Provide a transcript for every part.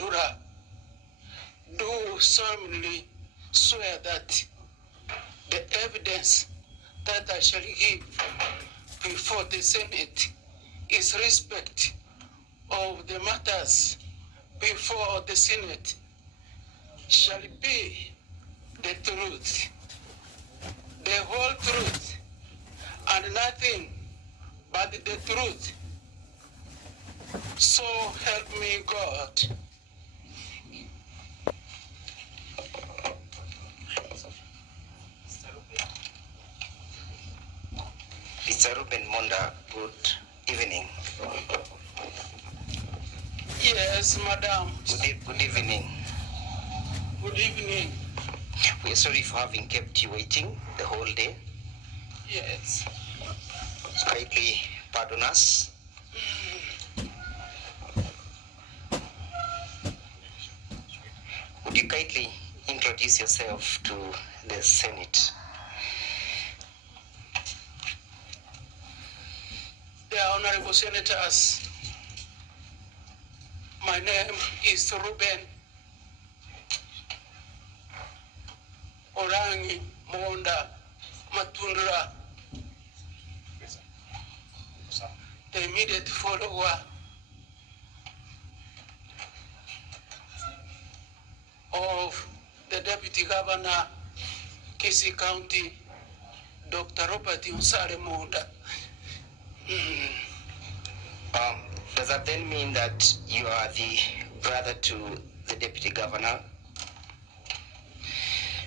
Matundura, do solemnly swear that the evidence that I shall give before the Senate is respect of the matters before the Senate shall be the truth, the whole truth, and nothing but the truth. So help me God. Mr. Ruben Monda, good evening. Yes, madam. Good evening. Good evening. We are sorry for having kept you waiting the whole day. Yes. Kindly pardon us. Would you kindly introduce yourself to the Senate? The Honorable Senators, my name is Ruben Orangi Monda Matundura, the immediate follower of the Deputy Governor, Kisii County, Dr. Robert Unsare Monda. Does that then mean that you are the brother to the Deputy Governor?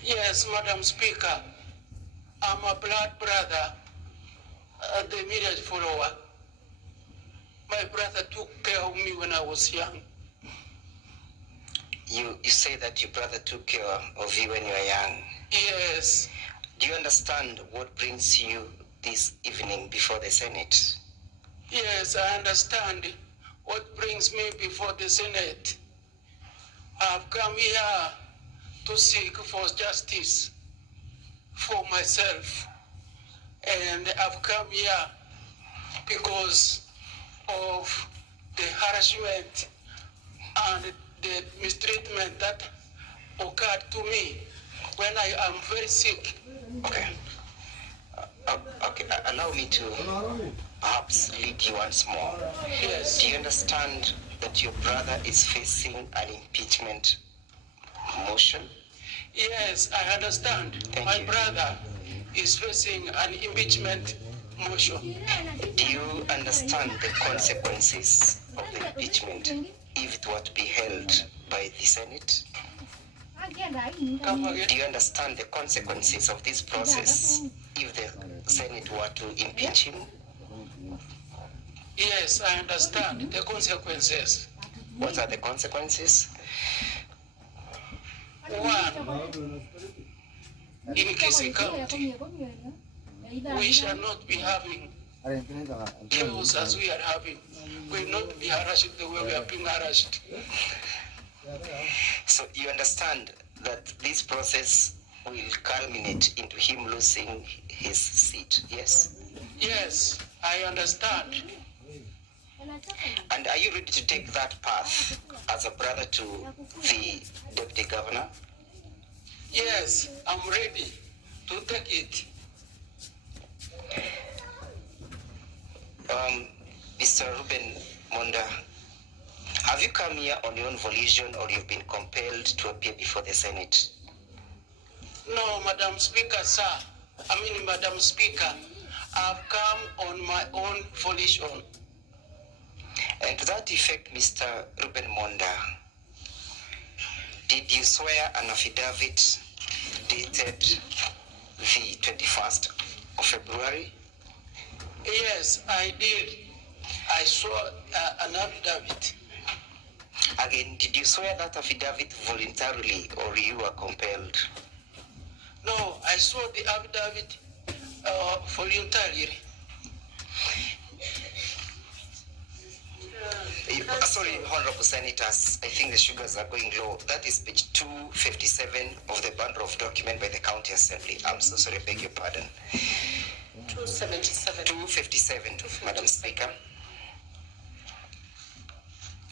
Yes, Madam Speaker, I'm a blood brother, the immediate follower. My brother took care of me when I was young. You say that your brother took care of you when you were young. Yes. Do you understand what brings you this evening before the Senate? Yes, I understand what brings me before the Senate. I've come here to seek for justice for myself. And I've come here because of the harassment and the mistreatment that occurred to me when I am very sick. Okay. Okay, allow me to perhaps lead you once more. Yes. Do you understand that your brother is facing an impeachment motion? Yes, I understand. My brother is facing an impeachment motion. Do you understand the consequences of the impeachment if it were to be held by the Senate? Come again. Do you understand the consequences of this process if the Senate were to impeach him? Yes, I understand the consequences. What are the consequences? One, in Kisii County, we shall not be having chaos as we are having. We will not be harassed the way we are being harassed. So you understand that this process will culminate into him losing his seat, yes? Yes, I understand. And are you ready to take that path as a brother to the Deputy Governor? Yes, I'm ready to take it. Mr. Ruben Monda, have you come here on your own volition or you've been compelled to appear before the Senate? No, Madam Speaker, sir. Madam Speaker, I've come on my own volition. And to that effect, Mr. Ruben Monda, did you swear an affidavit dated the 21st of February? Yes, I did. I saw an affidavit. Again, did you swear that affidavit voluntarily or you were compelled? No, I saw the affidavit voluntarily. Sorry, Honorable Senators, I think the sugars are going low. That is page 257 of the bundle of document by the County Assembly. I'm so sorry, beg your pardon. 277. 257, Madam Speaker.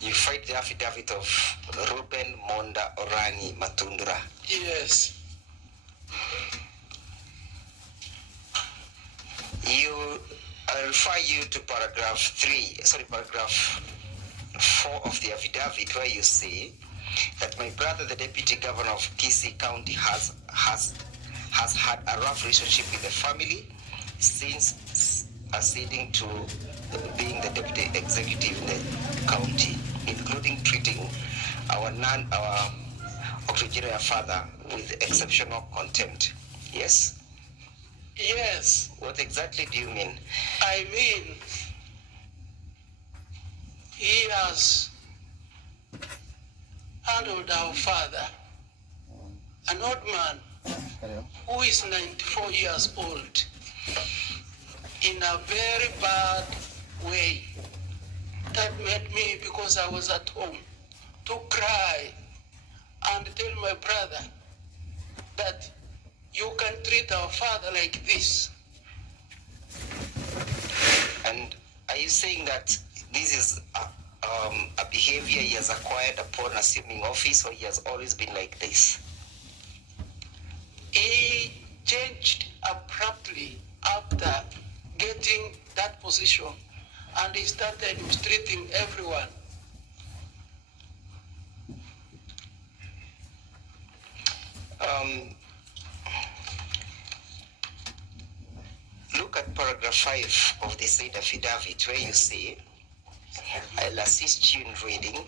You fight the affidavit of Ruben Monda Orangi Matundura. Yes. I refer you to paragraph 4 of the affidavit, where you say that my brother, the deputy governor of Kisii County, has had a rough relationship with the family since acceding to being the deputy executive in the county, including treating our octogenarian father with exceptional contempt. Yes? Yes. What exactly do you mean? I mean, he has handled our father, an old man who is 94 years old, in a very bad way. That made me, because I was at home, to cry and tell my brother that you can treat our father like this. And are you saying that this is a behavior he has acquired upon assuming office, or he has always been like this? He changed abruptly after getting that position, and he started mistreating everyone. Look at paragraph 5 of the said affidavit, where you say, I'll assist you in reading,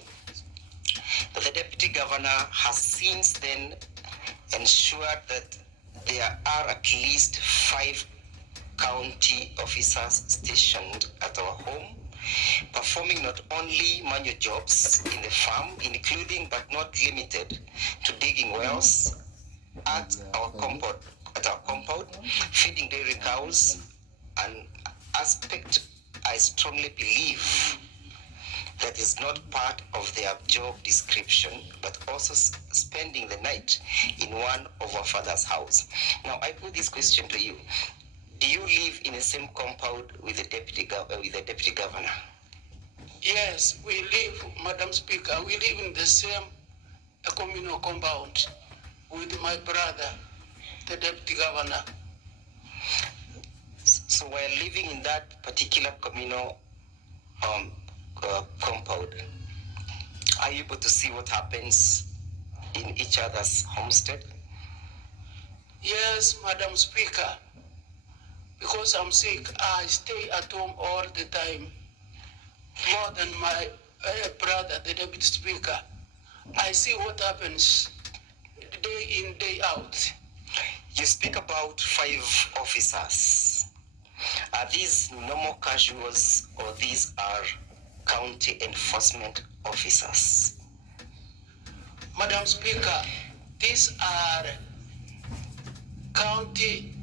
that the deputy governor has since then ensured that there are at least 5 county officers stationed at our home, performing not only manual jobs in the farm, including but not limited to digging wells at our compound, feeding dairy cows, an aspect I strongly believe that is not part of their job description, but also spending the night in one of our father's house. Now, I put this question to you. Do you live in the same compound with the deputy governor? Yes, we live, Madam Speaker, we live in the same communal compound with my brother, the deputy governor. So while living in that particular communal compound, are you able to see what happens in each other's homestead? Yes, Madam Speaker. Because I'm sick, I stay at home all the time, more than my brother, the deputy speaker. I see what happens day in, day out. You speak about 5 officers. Are these normal casuals, or these are county enforcement officers? Madam Speaker, these are county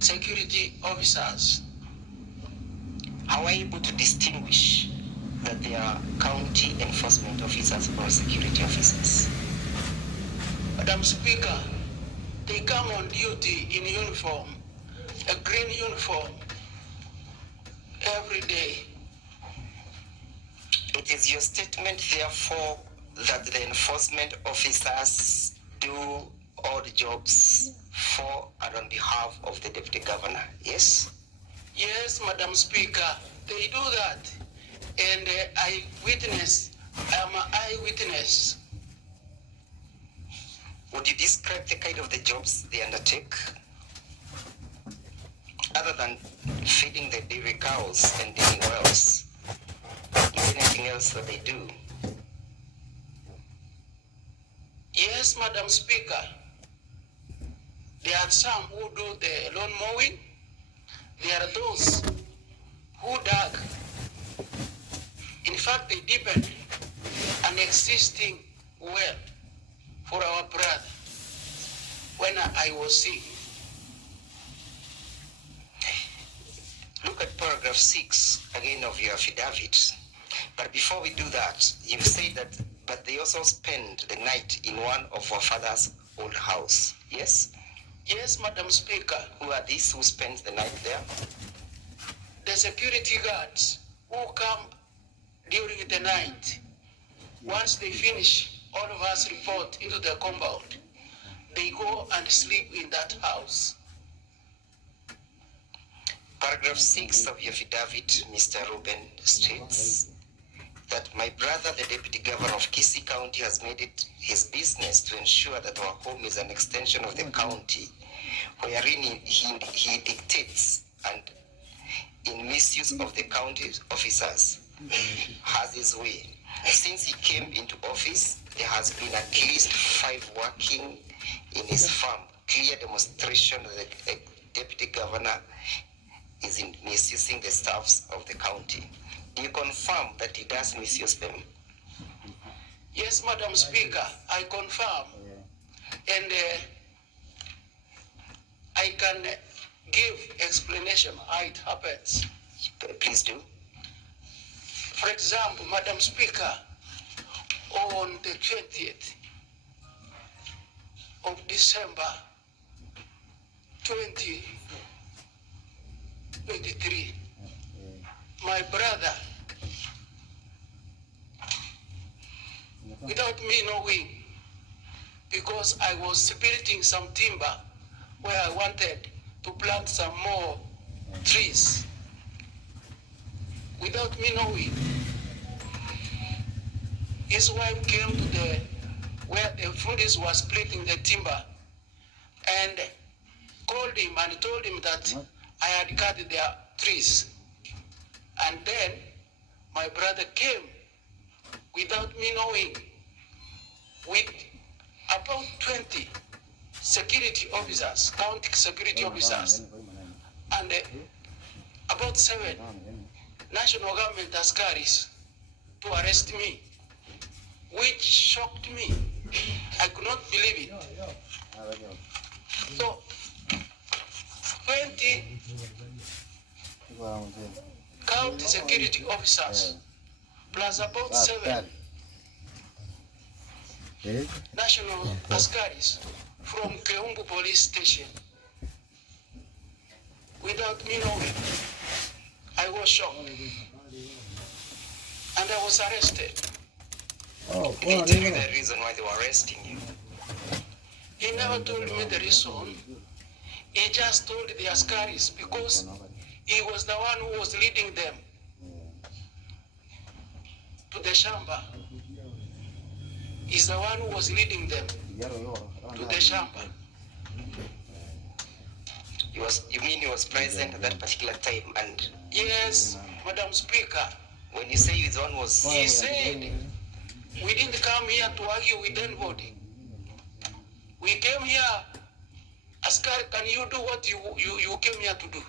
security officers. How are you able to distinguish that they are county enforcement officers or security officers? Madam Speaker, they come on duty in uniform, a green uniform, every day. It is your statement, therefore, that the enforcement officers do all the jobs for and on behalf of the deputy governor, yes? Yes, Madam Speaker, they do that. And I am an eyewitness. Would you describe the kind of the jobs they undertake? Other than feeding the dairy cows and digging wells, is there anything else that they do? Yes, Madam Speaker. There are some who do the lawn mowing. There are those who dug. In fact, they deepened an existing well for our brother when I was sick. Look at paragraph 6 again of your affidavit. But before we do that, you've said that, but they also spend the night in one of our father's old house, yes? Yes, Madam Speaker. Who are these who spend the night there? The security guards who come during the night Once they finish, all of us report into the compound. They go and sleep in that house. Paragraph 6 of your affidavit, Mr. Ruben, states that my brother, the Deputy Governor of Kisii County, has made it his business to ensure that our home is an extension of the county, wherein he dictates and in misuse of the county officers has his way. Since he came into office, there has been at least 5 working in his farm. Clear demonstration that the Deputy Governor is in misusing the staffs of the county. Do you confirm that he does misuse them? Yes, Madam Speaker, I confirm. And I can give explanation how it happens. Please do. For example, Madam Speaker, on the 20th of December 2023, my brother, without me knowing, because I was splitting some timber where I wanted to plant some more trees, without me knowing, his wife came to where the Fundis were splitting the timber and called him and told him that I had cut their trees. And then my brother came without me knowing with about 20 security officers, county security officers, and about 7 national government askaris to arrest me, which shocked me. I could not believe it. So, 20 county security officers plus about 7 national askaris from Keumbu police station. Without me knowing, I was shocked. And I was arrested. Did he tell you the reason why they were arresting you? He never told me the reason. He just told the askaris because he was the one who was leading them to the shamba. He's the one who was leading them to the shamba. You mean he was present at that particular time? And yes, Madam Speaker. When you say he's the one who was... He said, we didn't come here to argue with anybody. We came here, Askar, can you do what you came here to do?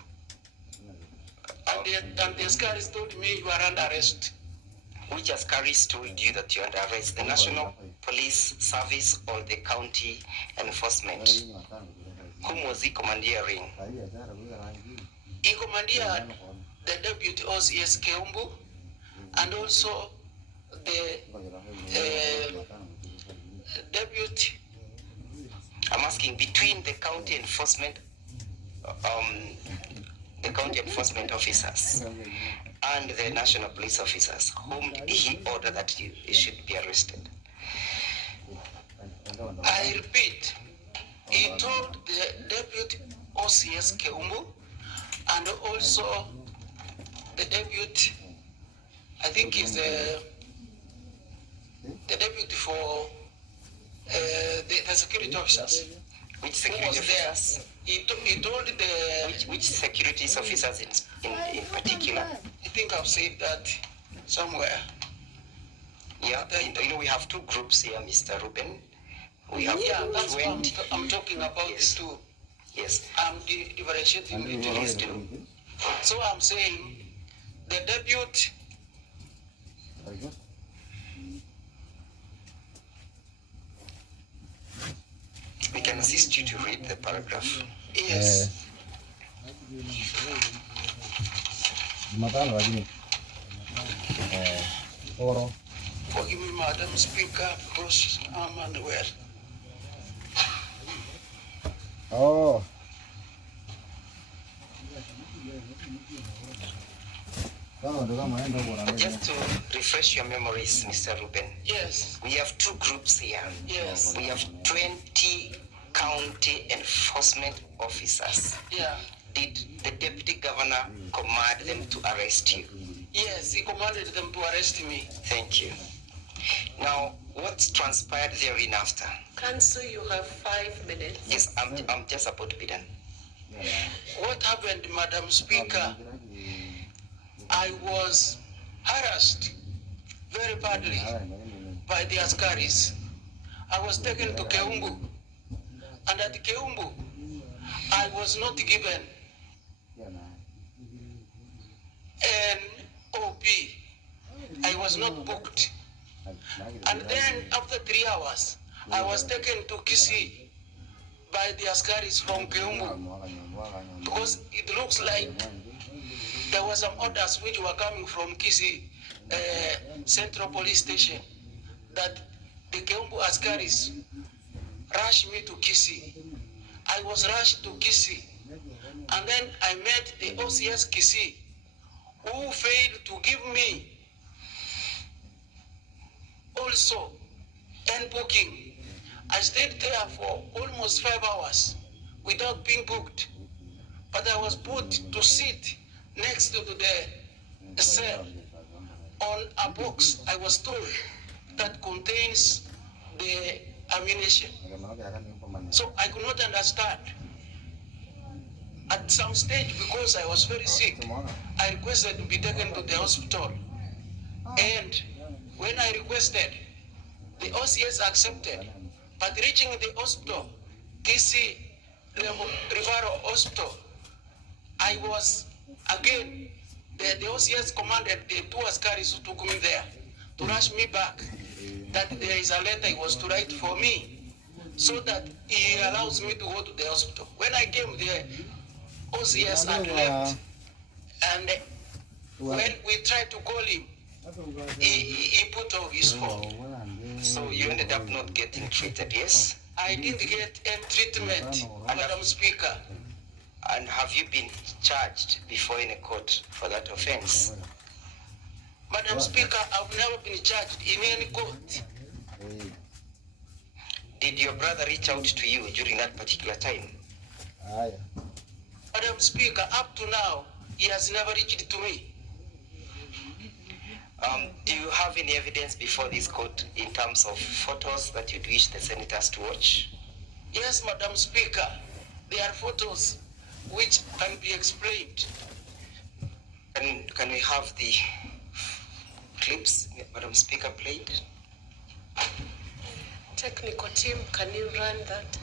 And the Askaris told me you are under arrest. Which Askaris told you that you are under arrest? The National Police Service or the county enforcement? Whom was he commandeering? He commandeered the Deputy OCS Keumbu and also the Deputy. I'm asking between the county enforcement officers and the national police officers, whom did he order that you should be arrested? I repeat, he told the Deputy OCS Keumbu and also the Deputy, I think he's the Deputy for the security officers. Which security officers? He told the... Which security officers in particular? I think I've said that somewhere. Yeah, you know, we have 2 groups here, Mr. Ruben. We have that's 20. What I'm talking about. Yes. The 2. Yes. I'm differentiating between these 2. So I'm saying the deputy... We can assist you to read the paragraph. Yes. Forgive me, Madam Speaker, because I'm unaware. Oh. Just to refresh your memories, Mr. Ruben. Yes. We have two groups here. Yes. We have 20 county enforcement officers. Yeah. Did the deputy governor command them to arrest you? Yes, he commanded them to arrest me. Thank you. Now, what's transpired therein after? Council, you have 5 minutes. Yes, I'm just about to be done. What happened, Madam Speaker? I was harassed very badly by the Askaris. I was taken to Keumbu, and at Keumbu, I was not given an OP. I was not booked. And then after 3 hours, I was taken to Kisii by the Askaris from Keumbu, because it looks like there were some orders which were coming from Kisii Central Police Station that the Keumbu Askaris rushed me to Kisii. I was rushed to Kisii, and then I met the OCS Kisii, who failed to give me also an booking. I stayed there for almost 5 hours without being booked, but I was put to sit next to the cell on a box, I was told, that contains the ammunition. So I could not understand. At some stage, because I was very sick, I requested to be taken to the hospital. And when I requested, the OCS accepted. But reaching the hospital, Kisii Referral Hospital, I was again, the OCS commanded the two Askaris who took me there to rush me back, that there is a letter he was to write for me, so that he allows me to go to the hospital. When I came there, OCS had left, and when we tried to call him, he put off his phone. So you ended up not getting treated, yes? I didn't get any treatment, Madam Speaker. And have you been charged before in a court for that offense? Madam Speaker, I've never been charged in any court. Did your brother reach out to you during that particular time? Madam Speaker, up to now, he has never reached to me. Do you have any evidence before this court in terms of photos that you'd wish the senators to watch? Yes, Madam Speaker, there are photos which can be explained. Can we have the clips, Madam Speaker, played? Technical team, can you run that?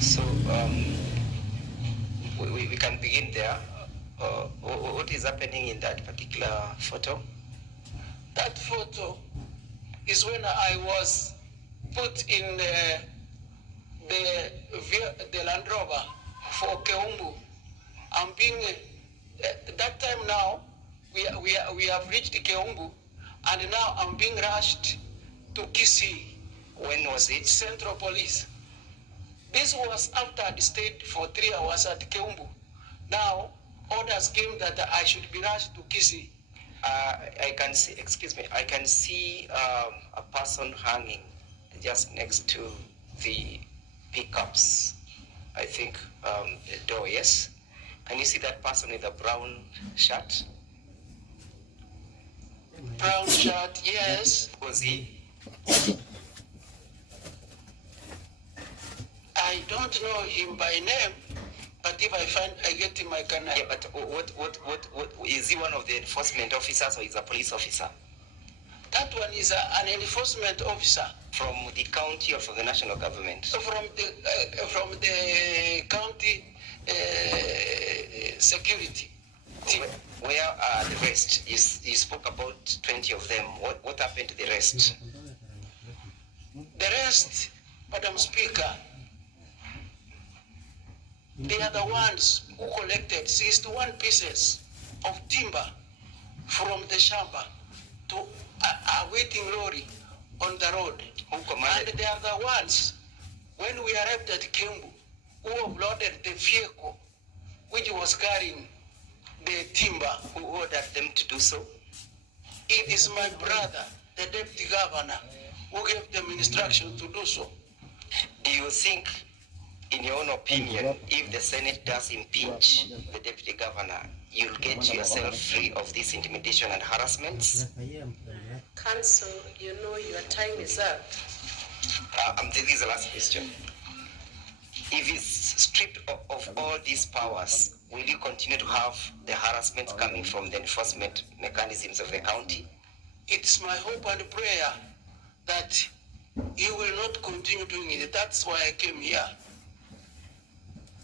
So we can begin there. What is happening in that particular photo? That photo is when I was put in the Land Rover for Keumbu. I'm being that time now we have reached Keumbu, and now I'm being rushed to Kisii. When was it? Central Police. This was after I stayed for 3 hours at Keumbu. Now orders came that I should be rushed to Kisii. I can see, excuse me, I can see a person hanging just next to the pickups. I think the door, yes? Can you see that person with a brown shirt? Brown shirt, yes. Was he? I don't know him by name, but if I get him, I can. Yeah, but what is he one of the enforcement officers or is a police officer? That one is an enforcement officer. From the county or from the national government? So from the county security team. Where are the rest? You spoke about 20 of them. What happened to the rest? The rest, Madam Speaker, They are the ones who collected 61 pieces of timber from the shamba to a waiting lorry on the road. And they are the ones, when we arrived at Kembu, who uploaded the vehicle which was carrying the timber. Who ordered them to do so? It is my brother, the deputy governor, who gave them instruction to do so. Do you think, in your own opinion, if the Senate does impeach the deputy governor, you'll get yourself free of this intimidation and harassments? Council, you know your time is up. This is the last question. If it's stripped of all these powers, will you continue to have the harassment coming from the enforcement mechanisms of the county? It's my hope and prayer that he will not continue doing it. That's why I came here.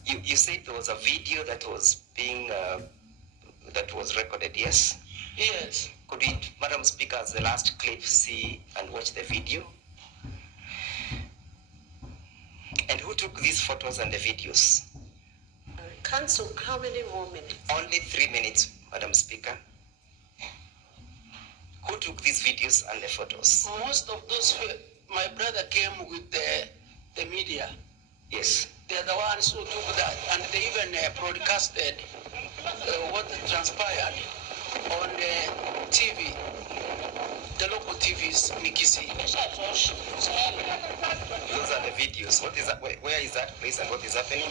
You said there was a video that was being that was recorded, yes? Yes. Could we, Madam Speaker, as the last clip, see and watch the video? And who took these photos and the videos? Council, how many more minutes? Only 3 minutes, Madam Speaker. Who took these videos and the photos? Most of those, my brother came with the media. Yes. They're the ones who took that, and they even broadcasted what transpired on the TV, the local TVs in Kisii. Those are the videos. What is that? Where is that place and what is happening?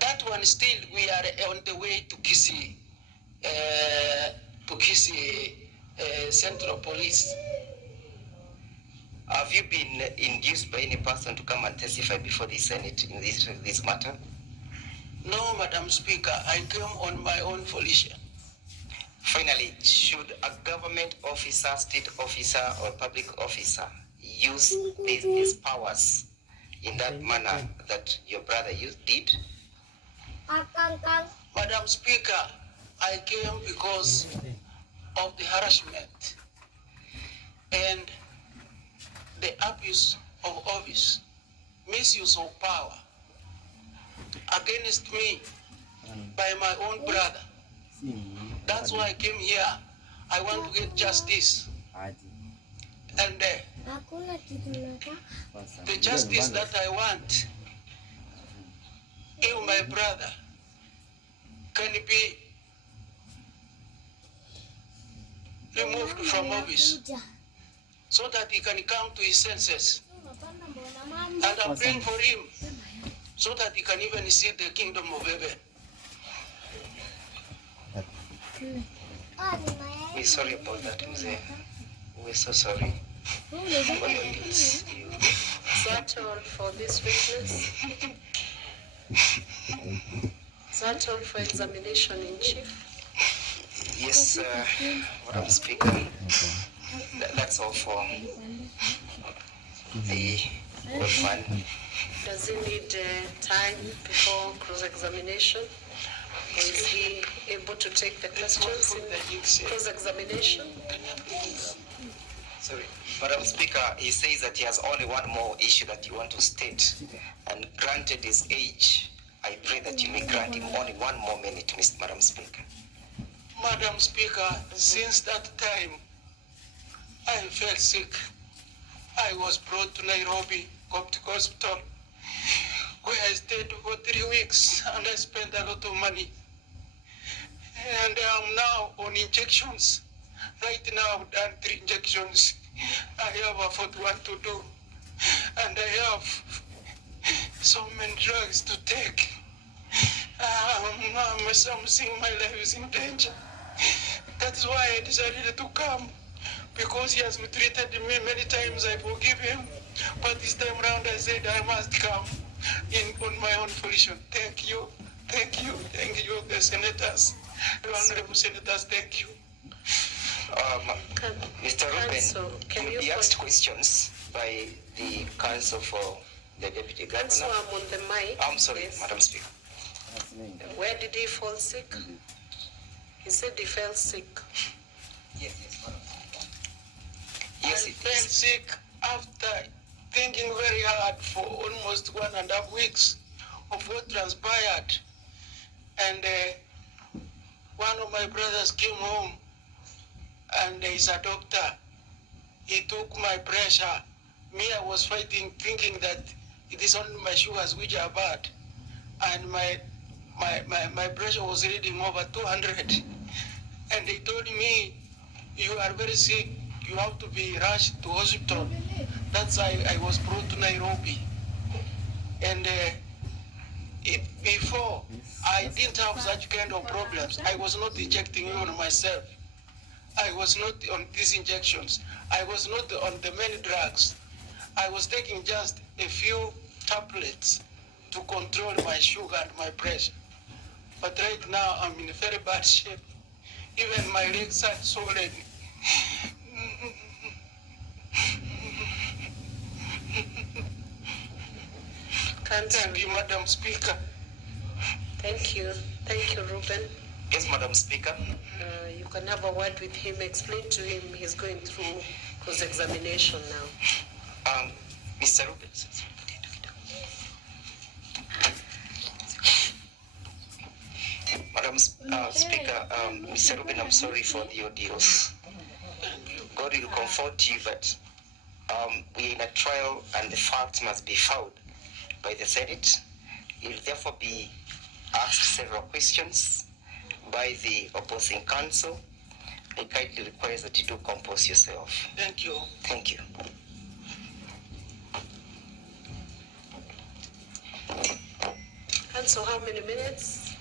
That one still, we are on the way to Kisii, Central Police. Have you been induced by any person to come and testify before the Senate in this matter? No, Madam Speaker, I came on my own volition. Finally, should a government officer, state officer, or public officer use these powers in that manner that your brother did? Madam Speaker, I came because of the harassment and the abuse of office, misuse of power against me by my own brother. That's why I came here. I want to get justice. And the justice that I want, if my brother can be removed from office so that he can come to his senses. And I'm praying for him so that he can even see the kingdom of heaven. We're sorry about that, Mzee. We're so sorry. Is that all for this witness? Is that all for examination in chief? Yes, Madam Speaker. That's all for the one. Does he need time before cross-examination? Or is he able to take the questions in cross-examination? Sorry, Madam Speaker, he says that he has only one more issue that you want to state. And granted his age, I pray that you may grant him only 1 more minute, Madam Speaker. Madam Speaker, since that time, I felt sick. I was brought to Nairobi Coptic Hospital, where I stayed for 3 weeks, and I spent a lot of money. And I'm now on injections. Right now, I've done 3 injections. I have a 41 to do, and I have so many drugs to take. I'm seeing my life is in danger. That's why I decided to come, because he has mistreated me many times. I forgive him, but this time around I said I must come on my own volition. Thank you, the senators, the honorable senators. Thank you. Mr. Ruben, you be asked questions by the counsel for the deputy governor. So I'm on the mic. I'm sorry, yes. Madam Speaker. Where did he fall sick? He said he fell sick. Yes, Madam. Yes, I fell sick after thinking very hard for almost 1.5 weeks of what transpired. And one of my brothers came home, and he's a doctor. He took my pressure. Me, I was fighting, thinking that it is only my sugars which are bad. And my pressure was reading over 200. And they told me, you are very sick. You have to be rushed to hospital. That's why I was brought to Nairobi. And before, I didn't have such kind of problems. I was not injecting even myself. I was not on these injections. I was not on the many drugs. I was taking just a few tablets to control my sugar and my pressure. But right now, I'm in a very bad shape. Even my legs are swollen. Thank you, Madam Speaker. Thank you. Thank you, Ruben. Yes, Madam Speaker. You can have a word with him. Explain to him he's going through cross-examination now. Mr. Ruben. Madam Speaker, Mr. Ruben, I'm sorry for the ordeals. God will comfort you that we are in a trial and the facts must be found by the Senate. You will therefore be asked several questions by the opposing counsel. I kindly request that you do compose yourself. Thank you. Thank you. And so how many minutes?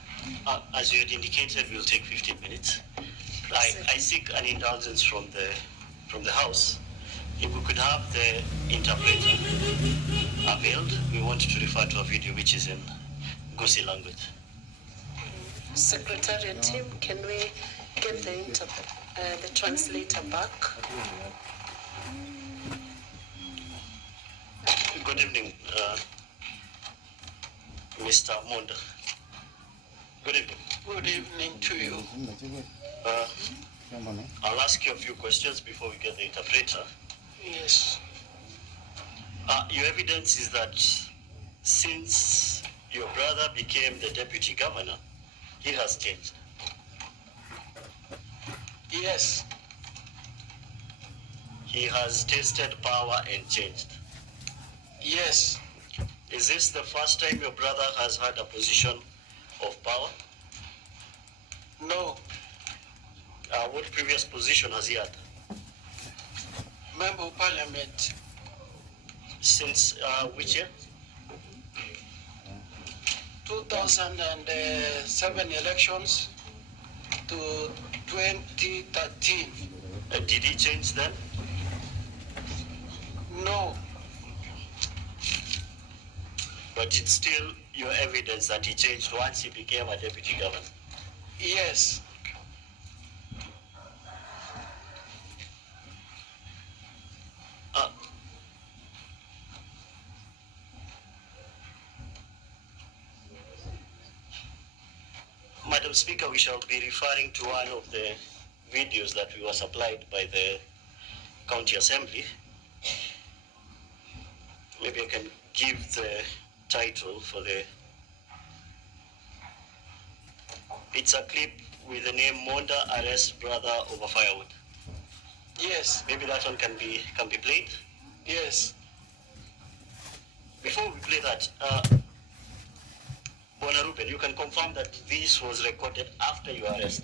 As you had indicated, we'll take 15 minutes. I seek an indulgence from the House. If we could have the interpreter availed, we want to refer to a video which is in Kisii language. Secretariat team, can we get the translator back? Good evening, Mr. Monda. Good evening. Good evening to you. I'll ask you a few questions before we get the interpreter. Yes. Your evidence is that since your brother became the deputy governor, he has changed. Yes. He has tasted power and changed. Yes. Is this the first time your brother has had a position of power? No. What previous position has he had? Member of Parliament. Since which year? 2007 elections to 2013. Did he change then? No. But it's still your evidence that he changed once he became a deputy governor. Yes. Madam Speaker, we shall be referring to one of the videos that we were supplied by the County Assembly. Maybe I can give the title for the... It's a clip with the name Monda Arrest Brother Over Firewood. Yes. Maybe that one can be played. Yes. Before we play that, Bona Ruben, you can confirm that this was recorded after your arrest.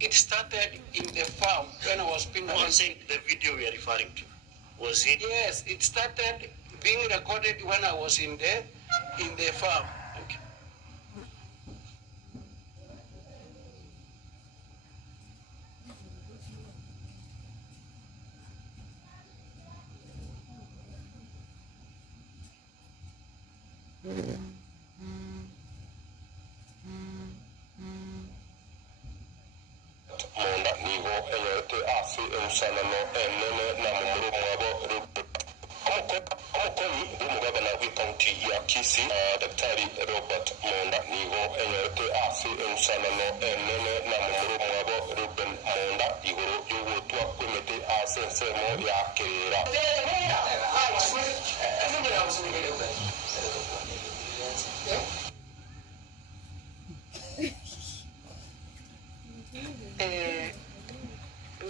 It started in the farm when I was being I'm arrested. saying the video we are referring to. Was it? Yes, it started being recorded when I was in the farm. Okay. Monda nigo enyorete afi ensanano enene na mumuru mwabo omukoni bw'umugabana w'ikaunti ya Kisii Daktari Robert Monda nigo enyorete afi ensanano enene na mumuru mwabo Ruben Monda iguru y'ugutwa kwemete as sensemo ya kerera.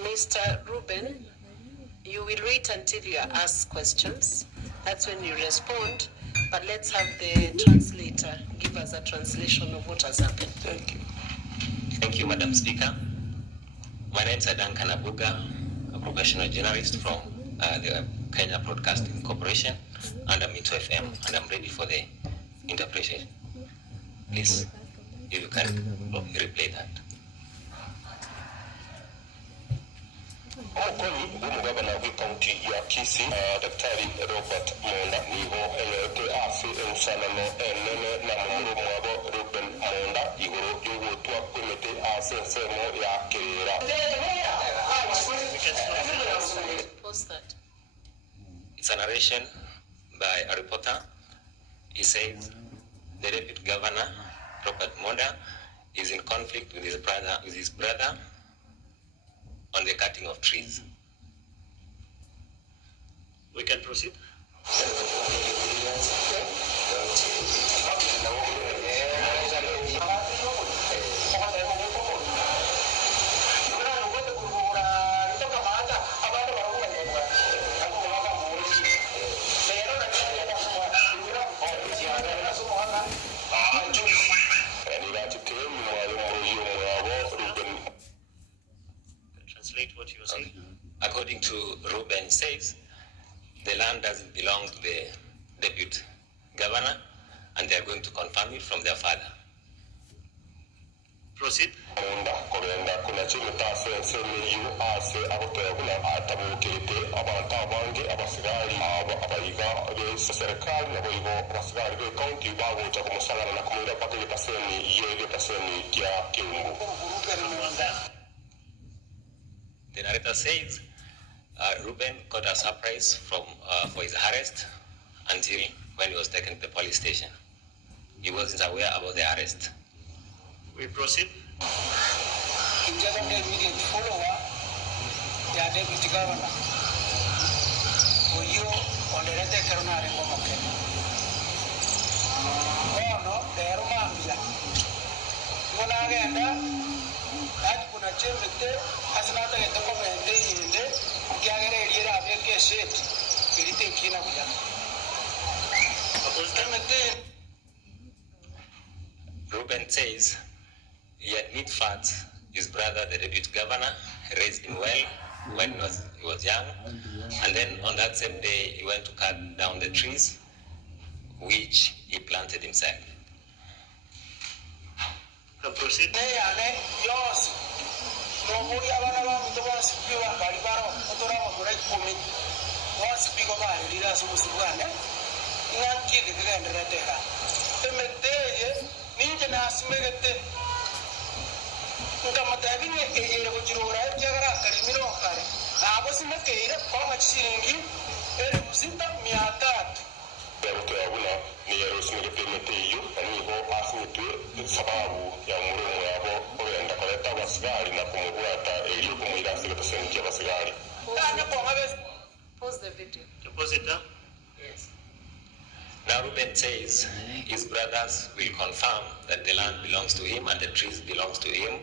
Mr. Ruben, you will wait until you are asked questions. That's when you respond. But let's have the translator give us a translation of what has happened. Thank you. Thank you, Madam Speaker. My name is Duncan Abuga, a professional journalist from the Kenya Broadcasting Corporation under Mito FM, and I'm ready for the interpretation. Please, if you can replay that. Omukoni w'umugabana w'ikaunti ya Kisii, Daktari Robert Monda niho eyote afi ensanano enene na mumuru mwabo Ruben Monda iguru y'ugutwa kwimete asensemo ya kerera. Post that. It's a narration by a reporter. He says the deputy governor, Robert Monda, is in conflict with his brother on the cutting of trees. We can proceed. Translate what you're saying. According to Ruben says, the land doesn't belong to the deputy governor, and they are going to confirm it from their father. Proceed. Kobenda kuna chini tase nsemi yu ase agotoya kuna atabukete abantu abange abasigari abayiga be serikali naboyigo abasigari be county bago cha kumusangana na kumira paka yetaseni yege taseni kya kiungu. The narrator says Ruben got a surprise for his arrest until when he was taken to the police station. He wasn't aware about the arrest. We proceed. Immediate follower, the deputy governor, Oyo on the Rete Karunari Momoke. Oh no, the Romambia. Monagenda, that Punachemite, as another document in the Gagare Yera Veke Shet, Irite Kinabuya. Ruben says he admits facts. His brother, the deputy governor, raised him well when he was young, and then on that same day he went to cut down the trees which he planted himself. Proceed. Yours. No more Yavana, the one speaker, Baribaro, Motorama, Red Commit. One speaker by leaders who was Uganda. Nanki the Grand Redera. The Medea, Ninja Smegate. Nkamatabi ejere kujirora byagara karimiro kare abazi makera kwa chiringi eruzinta 300 Yaruto yabuna ni yarosime pemeteyo aniho asinitwe sababu ya murumu yabo oyenda koleta basigari na kumubwata eliyo kumwira sigata senki abasigari. Pause the video. Deposit. Yes. Now Ruben says his brothers will confirm that the land belongs to him and the trees belongs to him,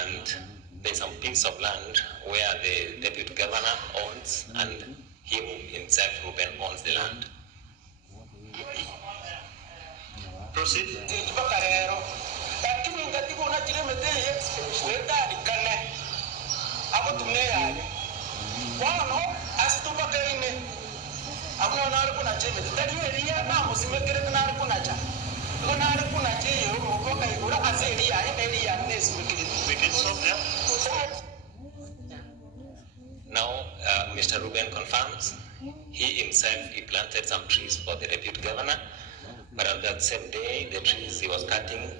and there's some piece of land where the deputy governor owns and him himself, Ruben, owns the land. Proceed. Bakarero lakini ngatibu unachile medeye wetani kane abo tumeyale wano asitubakaine abo nari kuna chebe tariya na musimekere nari kuna cha nari kuna cheyo mukoka igura azeria emeria nesimekere. We can stop there. Now Mr. Ruben confirms he himself planted some trees for the deputy governor, but on that same day the trees he was cutting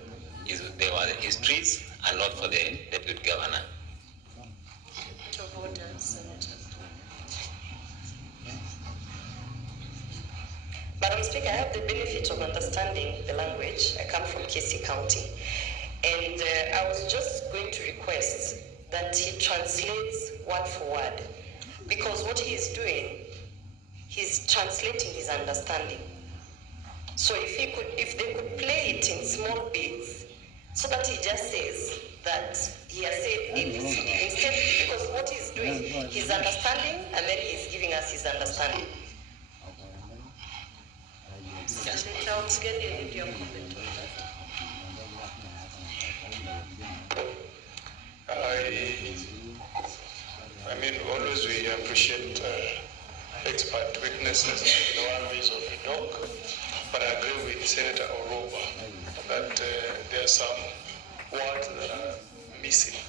they were his trees and not for the deputy governor. Madam Speaker, I have the benefit of understanding the language. I come from Kisii County. And I was just going to request that he translates word for word because what he is doing, he's translating his understanding. So if they could play it in small bits, so that he just says that he has said ABCD instead, because what he's doing, he's understanding, and then he's giving us his understanding. Yes. Your comment on that. I mean, always we appreciate expert witnesses, the one ways of the dog, but I agree with Senator Oroba that there are some words that are missing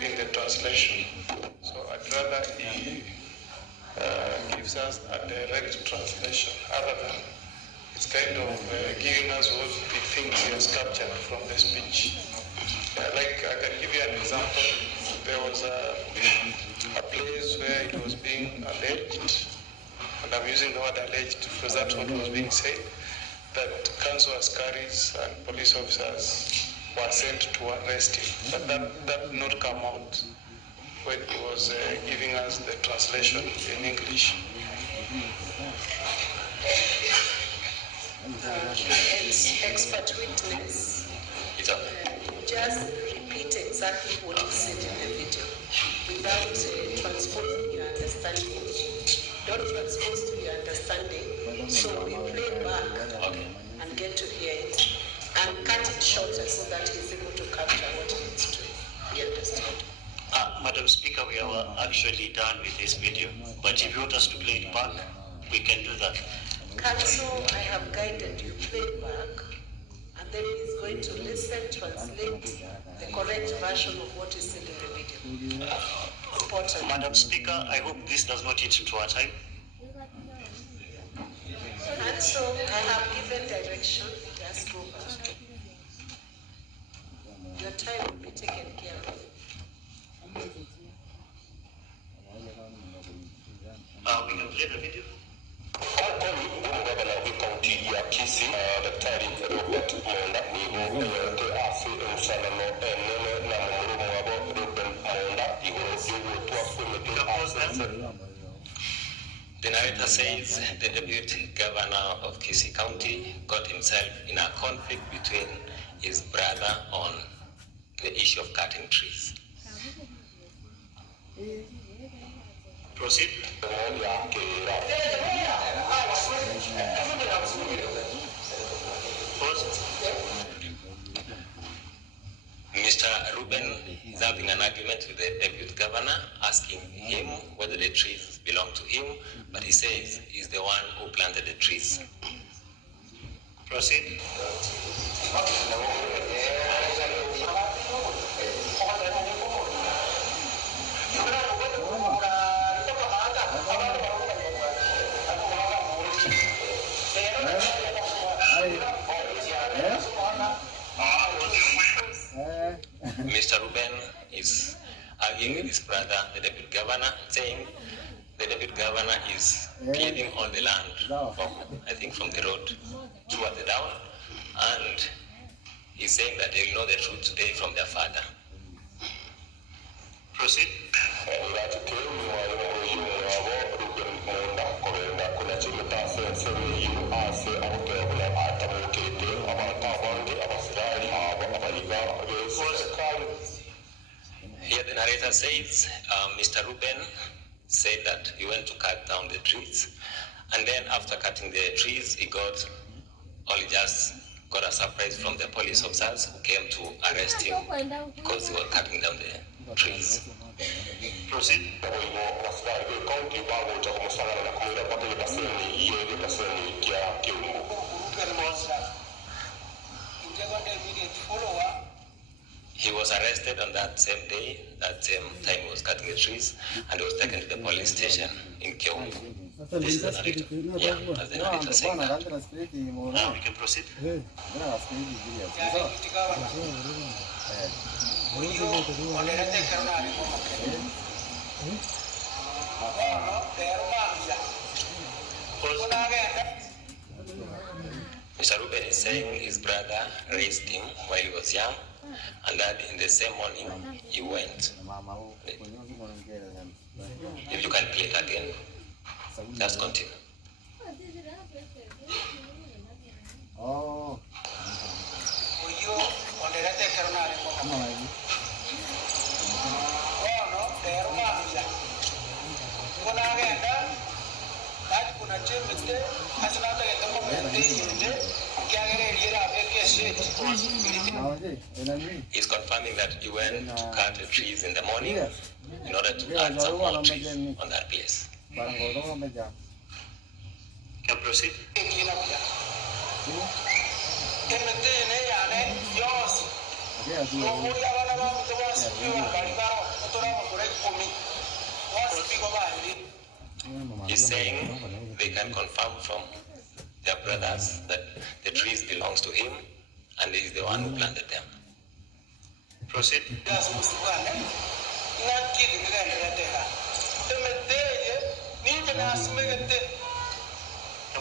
in the translation. So I'd rather he gives us a direct translation, other than it's kind of giving us what the things he has captured from the speech. Like I can give you an example. There was a place where it was being alleged, and I'm using the word alleged because that's what was being said, that council askaris and police officers were sent to arrest him. But that did not come out when he was giving us the translation in English. Expert witness. Just repeat exactly what you said in the video without transposing your understanding. Don't transpose to your understanding, so we play back and get to hear it, and cut it shorter so that he's able to capture what he needs to be understood. Madam Speaker, we are actually done with this video, but if you want us to play it back, we can do that. Council, I have guided you, play it back, and then he's going to listen, translate the correct version of what is said in the video. Important. Madam Speaker, I hope this does not eat into our time. And so I have given direction, just go back. Your time will be taken care of. We can play the video. Gavana wa kaunti ya Kisii Daktari Robert Monda nigo yote ase msalano nene na murumu wabo Ruben Monda igoro yugo twafumete. The narrator says the deputy governor of Kisii County got himself in a conflict between his brother on the issue of cutting trees. Proceed. Mr. Ruben is having an argument with the deputy governor, asking him whether the trees belong to him, but he says he's the one who planted the trees. Proceed. Mr. Ruben is arguing with his brother, the deputy governor, saying the deputy governor is clearing all the land from the road toward the down, and he's saying that they will know the truth today from their father. Proceed. Here the narrator says, Mr. Ruben said that he went to cut down the trees, and then after cutting the trees, he just got a surprise from the police officers who came to arrest him because he was cutting down the trees. Proceed. He was arrested on that same day, that same time he was cutting the trees, and he was taken to the police station in Kiungu. This is the narrator. Yeah, as the narrator saying that. Now we can proceed. Mr. Ruben is saying his brother raised him while he was young, and that in the same morning he went. If you can play it again, just continue. Oh. Uyo ondelete karunari Come on, lady. ono derumanya kuna agenda ati kuna chemete asinata gete komende yende kiagereriera abekese He's confirming that he went to cut the trees in the morning in order to add some more trees on that place. Can proceed? He's saying they can confirm from their brothers that the trees belongs to him and he is the one who planted them. Proceed. Can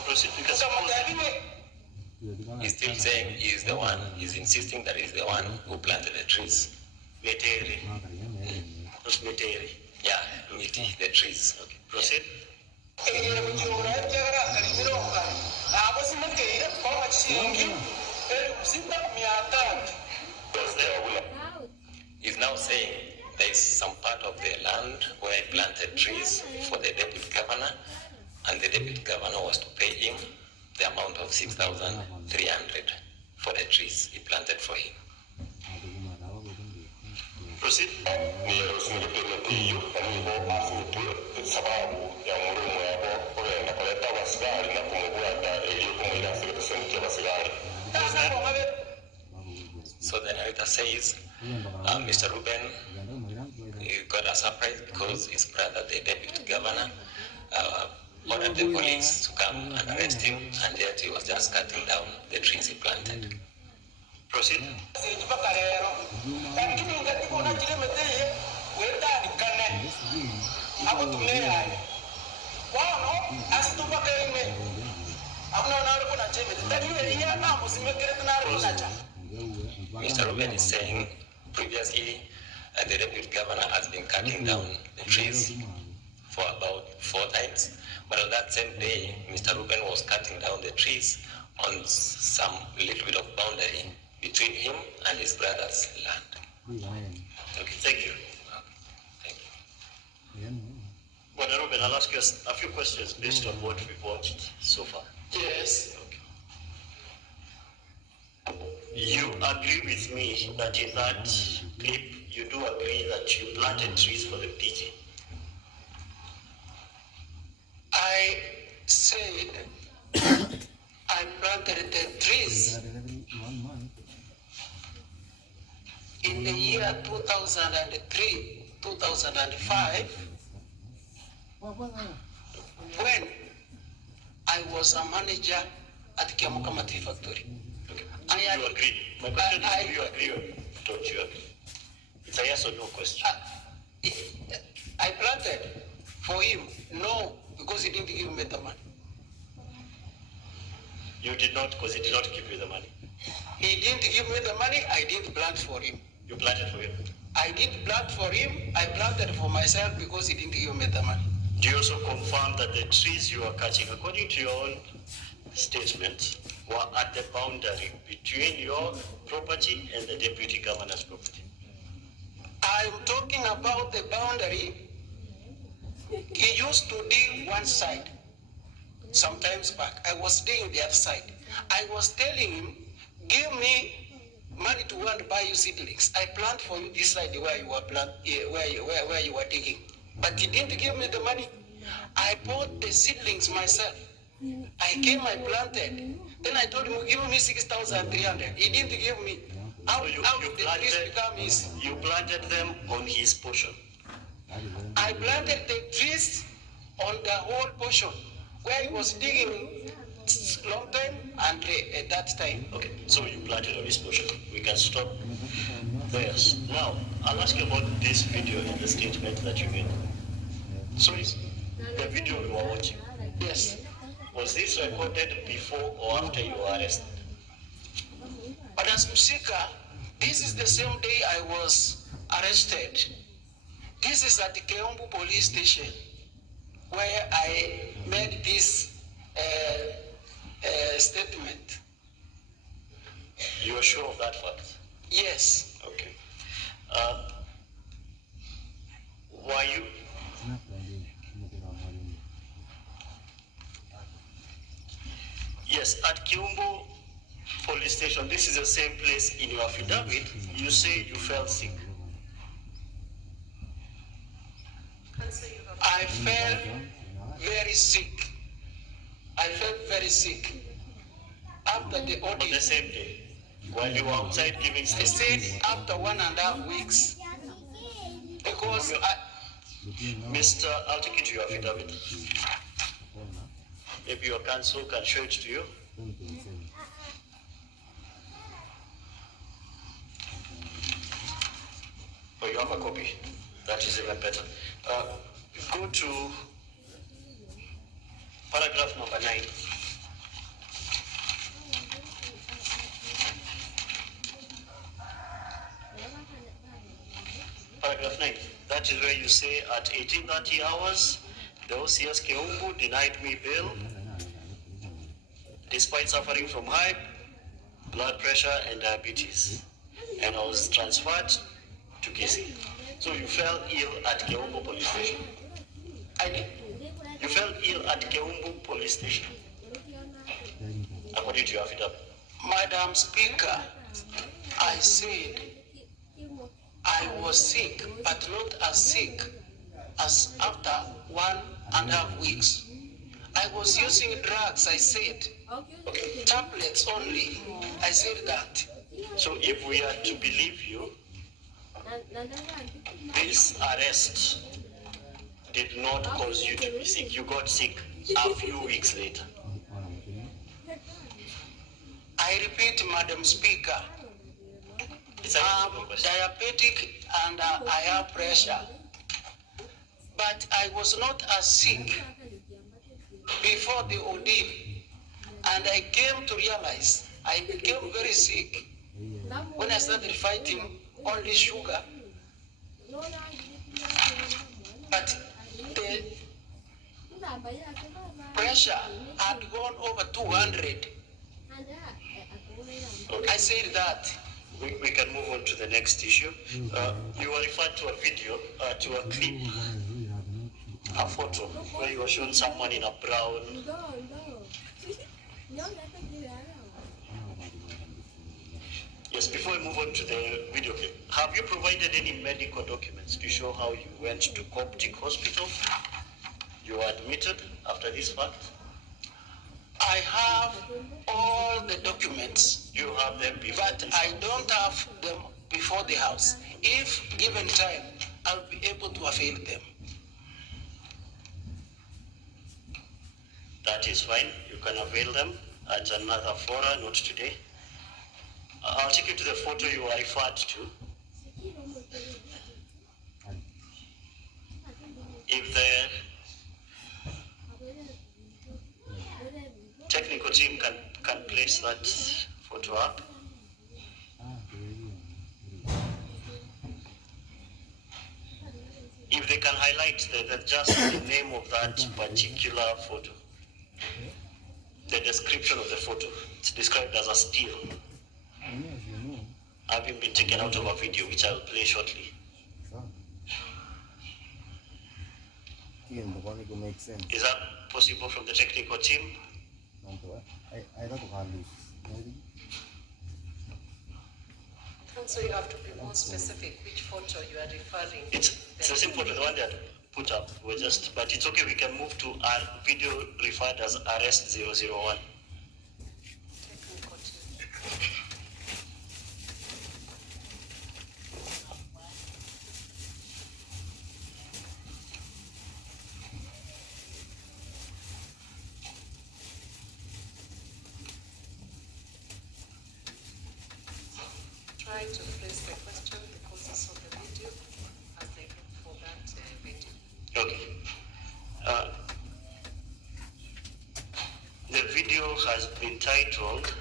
proceed because He's still saying he's the one, he's insisting that he's the one who planted the trees. Metere. Not metere. Yeah, Miti, the trees. Okay. Proceed. He's now saying there is some part of the land where he planted trees for the deputy governor, and the deputy governor was to pay him the amount of 6,300 for the trees he planted for him. Proceed. So the narrator says, Mr. Ruben got a surprise because his brother, the deputy governor, ordered the police to come and arrest him, and yet he was just cutting down the trees he planted. Proceed. Mr. Ruben is saying previously the deputy governor has been cutting down the trees for about 4 times, but on that same day, Mr. Ruben was cutting down the trees on some little bit of boundary between him and his brother's land. Okay, thank you. Thank you. Well, Ruben, I'll ask you a few questions based on what we've watched so far. Yes. You agree with me that in that clip, you do agree that you planted trees for the PG? I said I planted the trees in the year 2003, 2005, when I was a manager at Kiamukamati factory. Okay. Do you agree? My question is, do you agree or don't you agree? It's a yes or no question. I planted for him, no, because he didn't give me the money. You did not, because he did not give you the money. He didn't give me the money, I didn't plant for him. You planted for him. I didn't plant for him, I planted for myself because he didn't give me the money. Do you also confirm that the trees you are cutting, according to your own statement, were at the boundary between your property and the deputy governor's property? I'm talking about the boundary. He used to dig one side. Sometimes back, I was digging the other side. I was telling him, give me money to go and buy you seedlings. I plant for you this side where you were where you were digging. But he didn't give me the money. I bought the seedlings myself. I came, I planted. Then I told him, give me 6,300. He didn't give me. How did the trees become his? You planted them on his portion. I planted the trees on the whole portion where he was digging long time and at that time. Okay, so you planted on his portion. We can stop there. Now, I'll ask you about this video in the statement that you made. So is the video you were watching? Yes. Was this recorded before or after you were arrested? But as Musika, this is the same day I was arrested. This is at the Keumbu police station where I made this statement. You are sure of that fact? Yes. Okay. Were you? Yes, at Kiumbu police station, this is the same place in your affidavit, you say you felt sick. I felt very sick. I felt very sick after the On the audit. same day, while you were outside giving I statements. said after 1.5 weeks because Mr. I'll take it to your affidavit. Maybe your counsel can show it to you. Or you have a copy. That is even better. Go to paragraph number 9. Paragraph 9. That is where you say at 18:30 hours, the OCS Keumbu denied me bail despite suffering from high blood pressure and diabetes, and I was transferred to Kisii. So you fell ill at Keumbu police station. I did. You fell ill at Keumbu police station, according to your affidavit. Madam Speaker, I said I was sick, but not as sick as after 1.5 weeks. I was using drugs, I said. Okay. Tablets only. I said that. So if we are to believe you, this arrest did not cause you to be sick. You got sick a few weeks later. I repeat, Madam Speaker, I'm diabetic and I have pressure. But I was not as sick before the ordeal. And I came to realize I became very sick when I started fighting only sugar. But the pressure had gone over 200. I said that. We can move on to the next issue. You were referred to a video, to a clip, a photo, where you were showing someone in a brown. Yes, before we move on to the video clip, have you provided any medical documents to show how you went to Coptic Hospital? You were admitted after this fact? I have all the documents, You have them before but I don't have them before the house. If given time, I'll be able to avail them. That is fine. You can avail them at another forum, not today. I'll take you to the photo you were referred to. If the technical team can place that photo up. If they can highlight just the name of that particular photo, the description of the photo, it's described as a still. Having been taken out of a video, which I will play shortly. Is that possible from the technical team? So you have to be more specific which photo you are referring to. It's the same photo, the one that put up. But it's okay, we can move to our video referred as Arrest 001. Technical team. Try to phrase the question, the causes of the video, as they look for that video. Okay. The video has been titled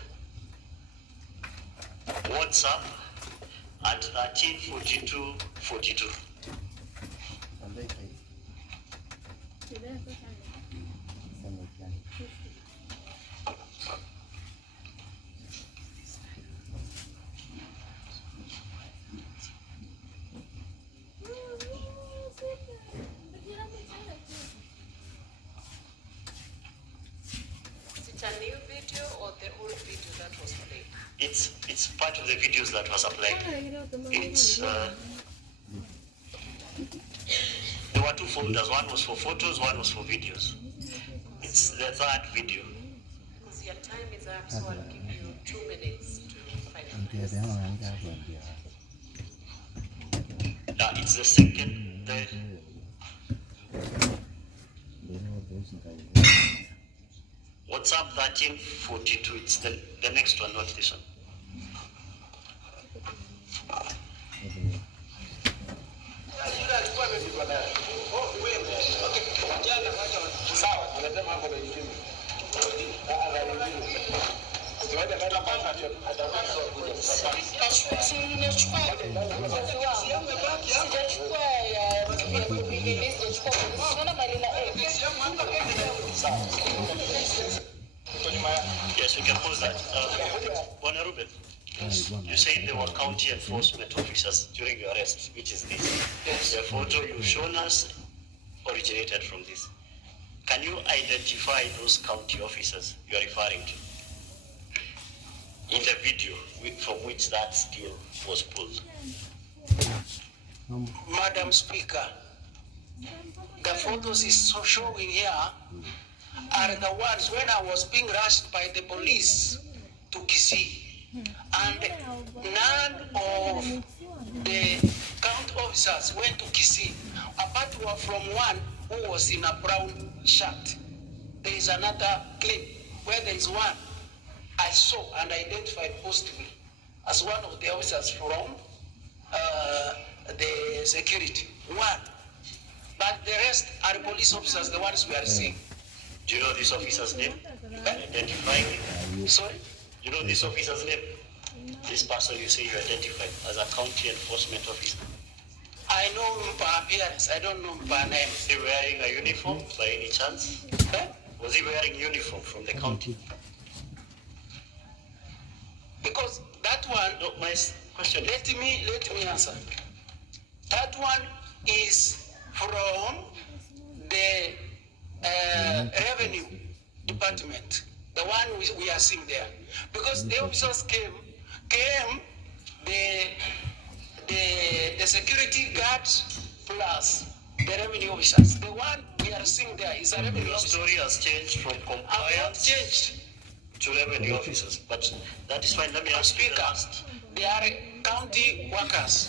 WhatsApp at 13:42:42. old video that was played? It's part of the videos that was applied. It's there were two folders. One was for photos, one was for videos. It's the third video. Because your time is up, so I'll give you 2 minutes to finalize. It's the second. What's up 1342? It's the next one, not this one. Yes, we can pause that. Ruben, you said there were county enforcement officers during your arrest, which is this. The photo you've shown us originated from this. Can you identify those county officers you are referring to in the video from which that still was pulled? Madam Speaker, the photos is showing here are the ones when I was being rushed by the police to Kisii, and none of the county officers went to Kisii, apart from one who was in a brown shirt. There is another clip where there is one I saw and identified positively as one of the officers from the security. One. But the rest are police officers, the ones we are seeing. Do you know this officer's name? Identifying him? Sorry? You know this officer's name? This person you say you identified as a county enforcement officer. I know him by appearance, I don't know him by name. Is he wearing a uniform by any chance? Was he wearing uniform from the county? Because that one, no, my question. Let me answer. That one is from the revenue department, the one we are seeing there. Because the officers came, the security guards plus the revenue officers. The one we are seeing there is a revenue officer. The story has changed from compliance to revenue officers, but that is fine. Let me ask you the last. They are county workers.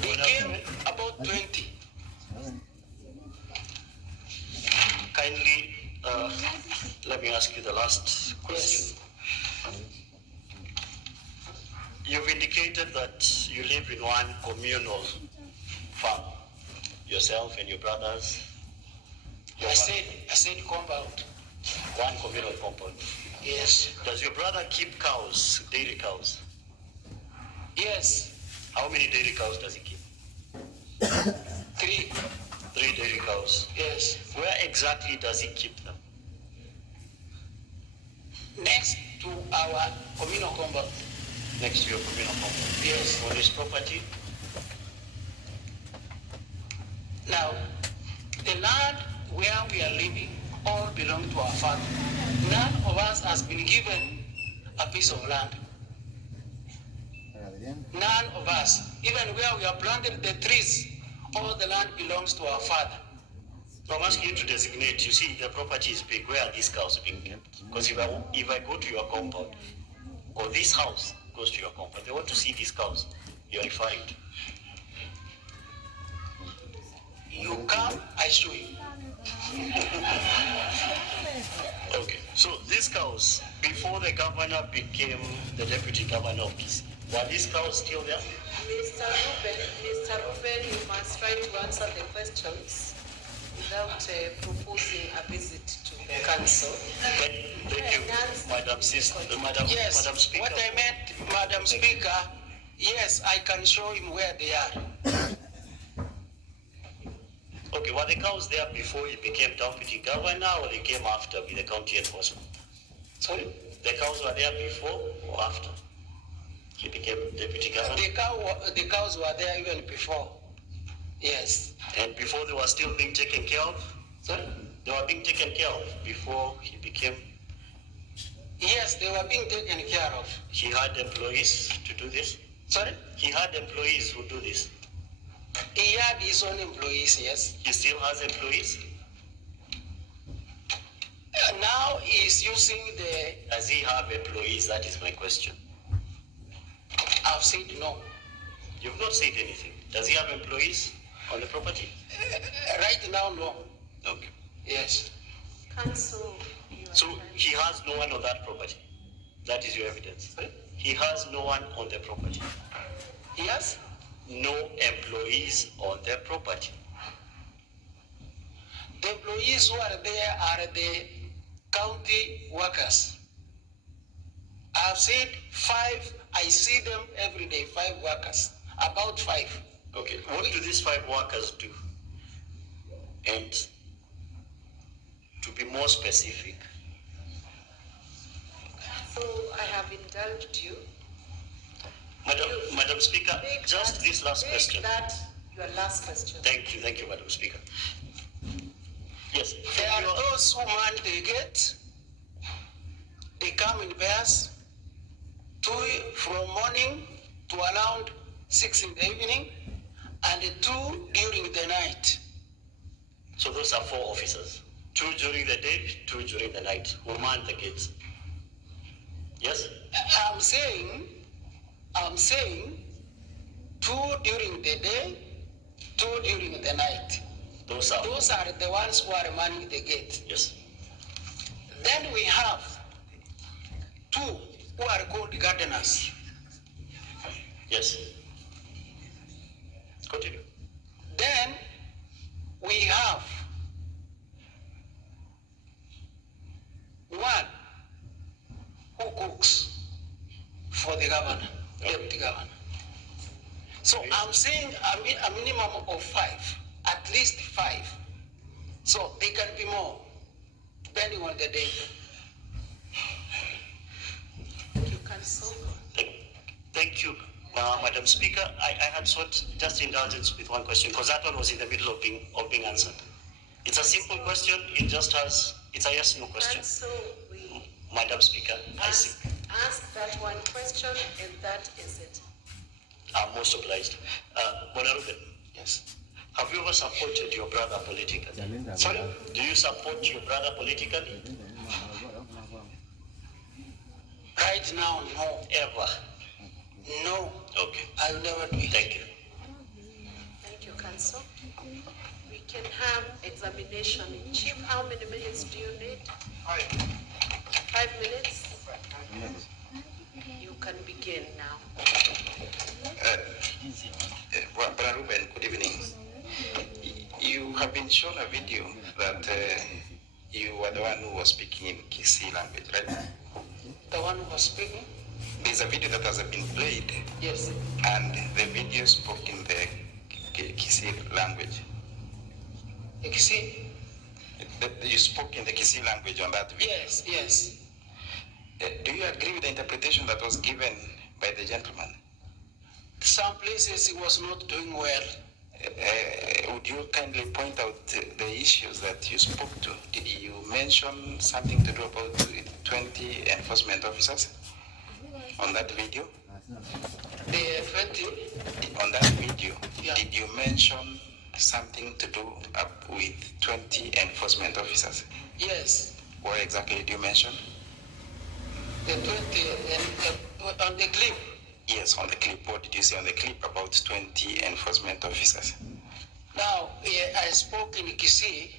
They came about 20. Kindly, let me ask you the last question. Yes. You've indicated that you live in one communal farm, yourself and your brothers. I said compound. One communal compound. Yes. Does your brother keep cows, dairy cows? Yes. How many dairy cows does he keep? 3. 3 dairy cows? Yes. Where exactly does he keep them? Next to our communal compound. Next to your communal compound? Yes. On his property? Now, the land where we are living all belong to our father. None of us has been given a piece of land. None of us. Even where we have planted the trees, all the land belongs to our father. So I'm asking you to designate. You see, the property is big. Where are these cows being kept? Because if I go to your compound, or this house goes to your compound, they want to see these cows you're referring to. You come, I show you. Okay, so these cows, before the governor became the deputy governor of Kisii, were these cows still there? Mr. Ruben, you must try to answer the questions without proposing a visit to the council. Thank you, Madam Yes, Madam Speaker. what I meant, Madam Speaker, yes, I can show him where they are. Okay, were the cows there before he became deputy governor, or they came after with the county enforcement? Sorry? The cows were there before or after he became deputy governor? The cows were there even before. Yes. And before they were still being taken care of? Sorry? They were being taken care of before he became Yes, they were being taken care of. He had employees to do this? Sorry? He had employees who do this? He had his own employees, yes. He still has employees? Now he's using the... Does he have employees? That is my question. I've said no. You've not said anything. Does he have employees on the property? Right now, no. Okay. Yes. Council. So he has no one on that property? That is your evidence? Sorry? He has no one on the property? Yes? No employees on the property? The employees who are there are the county workers. I've said 5, I see them every day, 5 workers, about 5. Okay, what do these 5 workers do? And to be more specific. So I have indulged you. Madam Speaker, just this last question. That your last question. Thank you, Madam Speaker. Yes. There are those who man the gate. They come in pairs, 2 from morning to around 6 in the evening, and 2 during the night. So those are 4 officers. 2 during the day, 2 during the night, who man the gates. Yes? I'm saying 2 during the day, 2 during the night. Those are the ones who are manning the gate. Yes. Then we have 2 who are called gardeners. Yes. Continue. Then we have 1 who cooks for the governor, deputy governor. So I'm saying a minimum of 5, at least 5. So they can be more, depending on the day. Thank you, Council. Thank you, Madam Speaker. I had sought just indulgence with one question, because that one was in the middle of being answered. It's a simple question. It's a yes/no question. Council, we Madam Speaker, I seek. ask that one question, and that is it. I'm most obliged. Bwana Ruben. Yes. Have you ever supported your brother politically? Sorry? Do you support your brother politically? Right now, no. Ever? No. Okay. I will never do it. Thank you. Thank you, Council. We can have examination in chief. How many minutes do you need? 5 minutes? You can begin now. Brother Ruben, good evening. You have been shown a video that you were the one who was speaking in Kisii language, right? The one who was speaking? There's a video that has been played. Yes. And the video spoke in the Kisii language. Kisii? You spoke in the Kisii language on that video. Yes, yes. Do you agree with the interpretation that was given by the gentleman? Some places he was not doing well. Would you kindly point out the issues that you spoke to? Did you mention something to do about 20 enforcement officers on that video? The 20? On that video, yeah. Did you mention something to do with 20 enforcement officers? Yes. What exactly did you mention? The 20 on the clip. Yes, on the clip. What did you say on the clip about 20 enforcement officers? Now, I spoke in Kisii,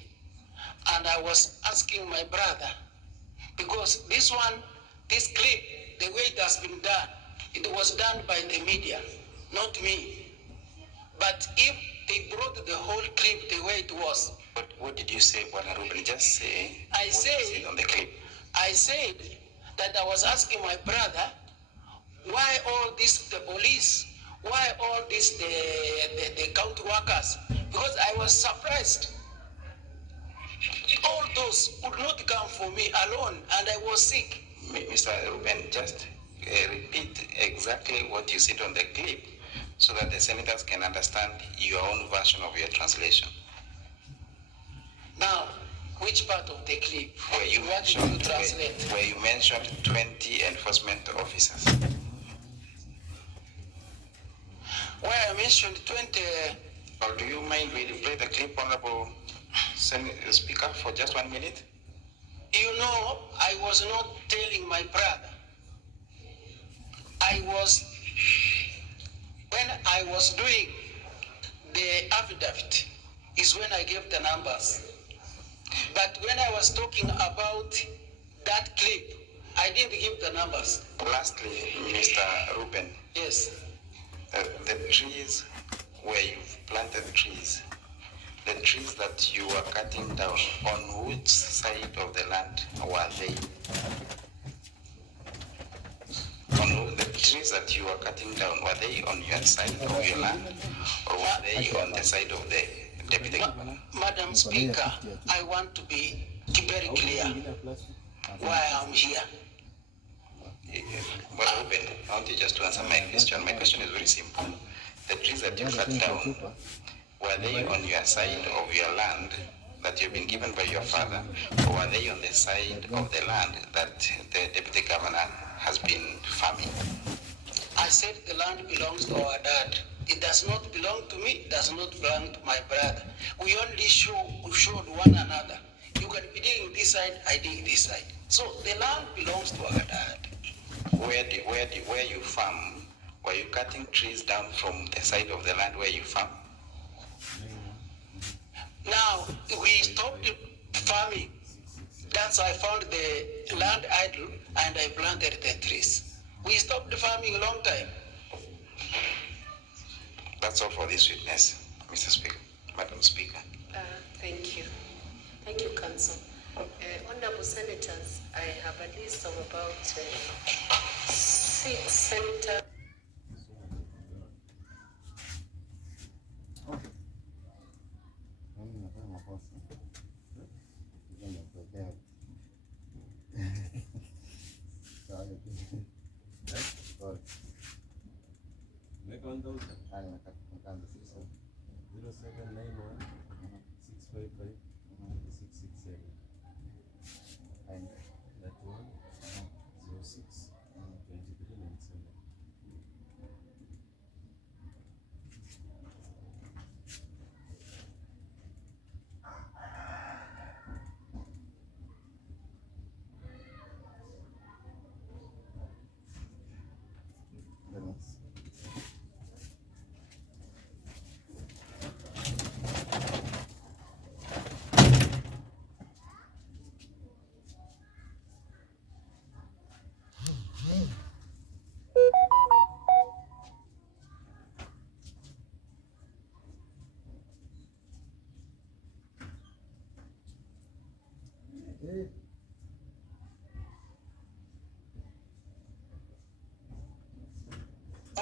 and I was asking my brother, because this clip, the way it has been done, it was done by the media, not me. But if they brought the whole clip the way it was. But what did you say, Bwana Ruben? Just say on the clip. I said that I was asking my brother, why all this, the police, why all this, the county workers? Because I was surprised. All those could not come for me alone, and I was sick. Mr. Ruben, just repeat exactly what you said on the clip so that the senators can understand your own version of your translation. Now, Which part of the clip? Where you mentioned 20 enforcement officers. Where I mentioned 20. Or do you mind really play the clip, Honorable Speaker, for just 1 minute? You know, I was not telling my brother. When I was doing the affidavit, is when I gave the numbers. But when I was talking about that clip, I didn't give the numbers. Lastly, Mr. Ruben. Yes. The trees where you've planted trees, the trees that you were cutting down, on which side of the land were they? On the trees that you were cutting down, were they on your side of your land, or were they on the side of the deputy? Madam Speaker, I want to be very clear why I'm here. Well, Ruben, I want you just to answer my question. My question is very simple. The trees that you cut down, were they on your side of your land that you've been given by your father, or were they on the side of the land that the deputy governor has been farming? I said the land belongs to our dad. It does not belong to me, it does not belong to my brother. We only showed one another. You can be digging this side, I dig this side. So the land belongs to our dad. Where you farm, were you cutting trees down from the side of the land where you farm? Now, we stopped farming. That's why I found the land idle and I planted the trees. We stopped farming a long time. That's all for this witness, Mr. Speaker, Madam Speaker. Thank you. Thank you, Council. Honorable Senators, I have a list of about 6 senators.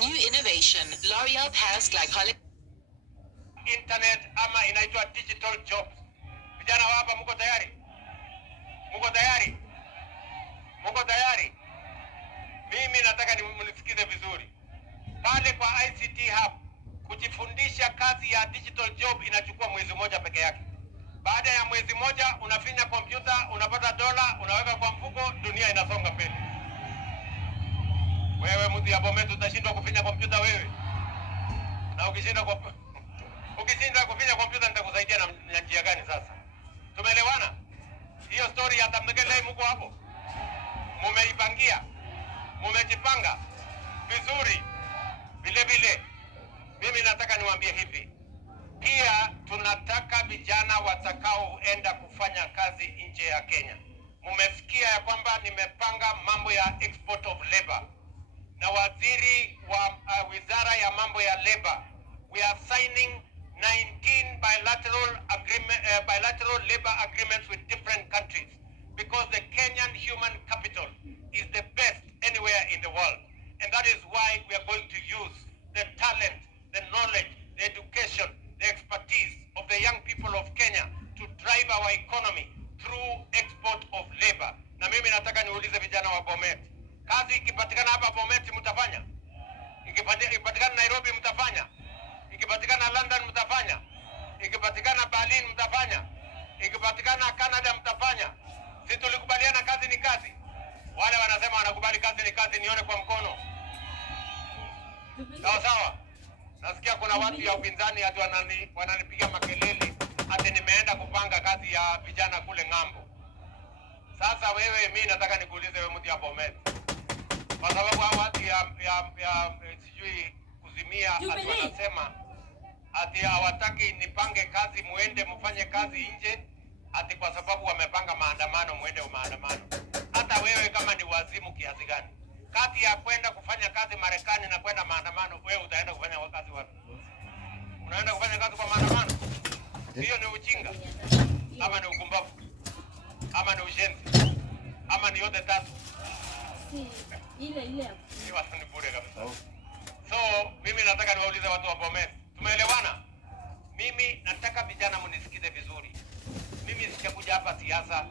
New innovation, L'Oreal Paris Glycolic. Internet ama inaitwa digital jobs. Vijana wa hapa mko tayari? Mko tayari? Mko tayari? Mimi nataka mnisikize vizuri. Pale kwa ICT Hub, kujifundisha kazi ya digital job inachukua mwezi mmoja peke yake. Baada ya mwezi mmoja unafinya kompyuta, unapata dola, unaweka kwa mfuko, dunia inasonga mbele. Wewe mtu ya Bomet utashindwa kufinya kompyuta wewe. Na ukishinda kufinya kompyuta nitakusaidia na njia gani sasa? Tumeelewana? Hiyo story ya tamnegele mko hapo. Mumeipangia. Mumejipanga vizuri. Vile vile mimi nataka niwaambie hivi. Pia tunataka vijana watakaoenda kufanya kazi nje ya Kenya. Mumesikia ya kwamba nimepanga mambo ya export of labor. Na waziri wa wizara ya mambo ya labor, we are signing 19 bilateral labor agreements with different countries because the Kenyan human capital is the best anywhere in the world. And that is why we are going to use the talent, the knowledge, the education, the expertise of the young people of Kenya to drive our economy through export of labor. Na mimi nataka niulize vijana wa Bomet. Kazi ikipatikana hapa Bomet mtafanya? Ikipatikana Nairobi mtafanya? Ikipatikana London mtafanya? Ikipatikana Berlin mtafanya? ikipatikana Canada mtafanya. Si tulikubaliana kazi ni kazi. Wale wanasema wanakubali kazi ni kazi, nione kwa mkono. Sawa sawa. Nasikia kuna watu ya upinzani ati wananipiga makelele ati nimeenda kupanga kazi ya vijana kule ng'ambo. Sasa wewe, mimi nataka nikuulize wewe mtu ya Bomet. Kwa sababu hao watu ya sijui kuzimia ati wanasema ati hawataki nipange kazi, muende mfanye kazi nje, ati kwa sababu wamepanga maandamano, muende maandamano. Hata wewe kama ni wazimu kiasi gani, kati ya kwenda kufanya kazi Marekani na kwenda maandamano, wewe utaenda kufanya kazi wapi? Unaenda kufanya kazi kwa maandamano? Hiyo ni ujinga ama ni ukumbavu ama ni ushenzi ama ni yote tatu? Ile ni bure kabisa. So mimi nataka niwaulize watu wa Bomet, tumeelewana? Mimi nataka vijana mnisikize vizuri. Mimi sijakuja hapa siasa